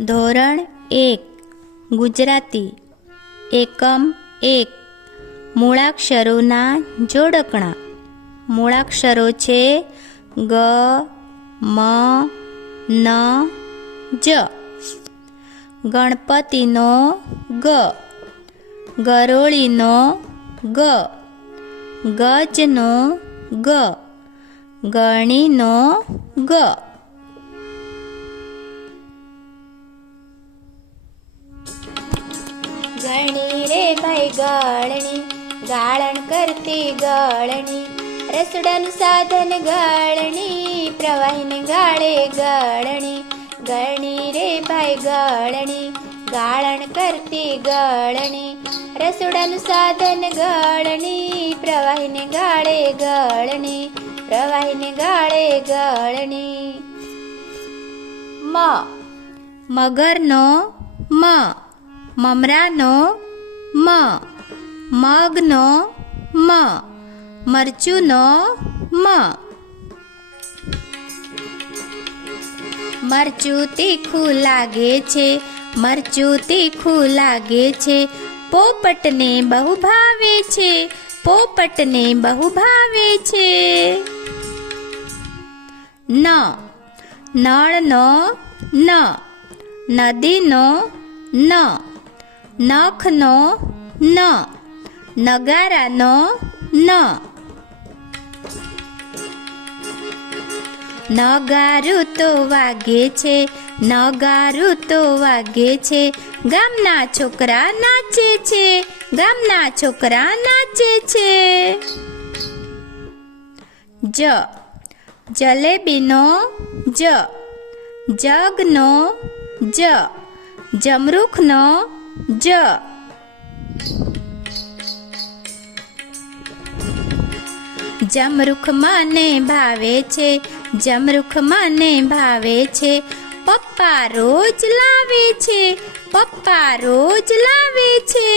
ધોરણ 1 ગુજરાતી એકમ 1 મૂળાક્ષરોના જોડકણા. મૂળાક્ષરો છે ગ, મ, ન, જ. ગણપતિનો ગ, ગરોળીનો ગ, ગજનો ગ, ગણીનો ગ. ગણી રે ભાઈ ગળણી, ગાળણ કરતી ગળણી, રસોડાનું સાધન ગળણી, પ્રવાહીને ગાળે ગળણી. ગણી રે ભાઈ ગળણી, ગાળણ કરતી ગળણી, રસોડાનું સાધન ગળણી, પ્રવાહીને ગાળે ગળણી, પ્રવાહીને ગાળે ગળણી. મ, મગરનો મ, મમરાનો મ, મગનો મ, મરચુંનો મ. મરચું તીખું લાગે છે, મરચું તીખું લાગે છે, પોપટને બહુ ભાવે છે, પોપટને બહુ ભાવે છે. ન, નળનો ન, નદીનો ન, નખનો ન, નગારાનો ન. નગારું તો વાગે છે, નગારું તો વાગે છે, ગામના છોકરા નાચે છે, ગામના છોકરા નાચે છે. જ, જલેબીનો જ, જગનો જ, જમરૂખનો જ. જમરૂખ મને ભાવે છે, જમરૂખ મને ભાવે છે, પપ્પા રોજ લાવે છે, પપ્પા રોજ લાવે છે.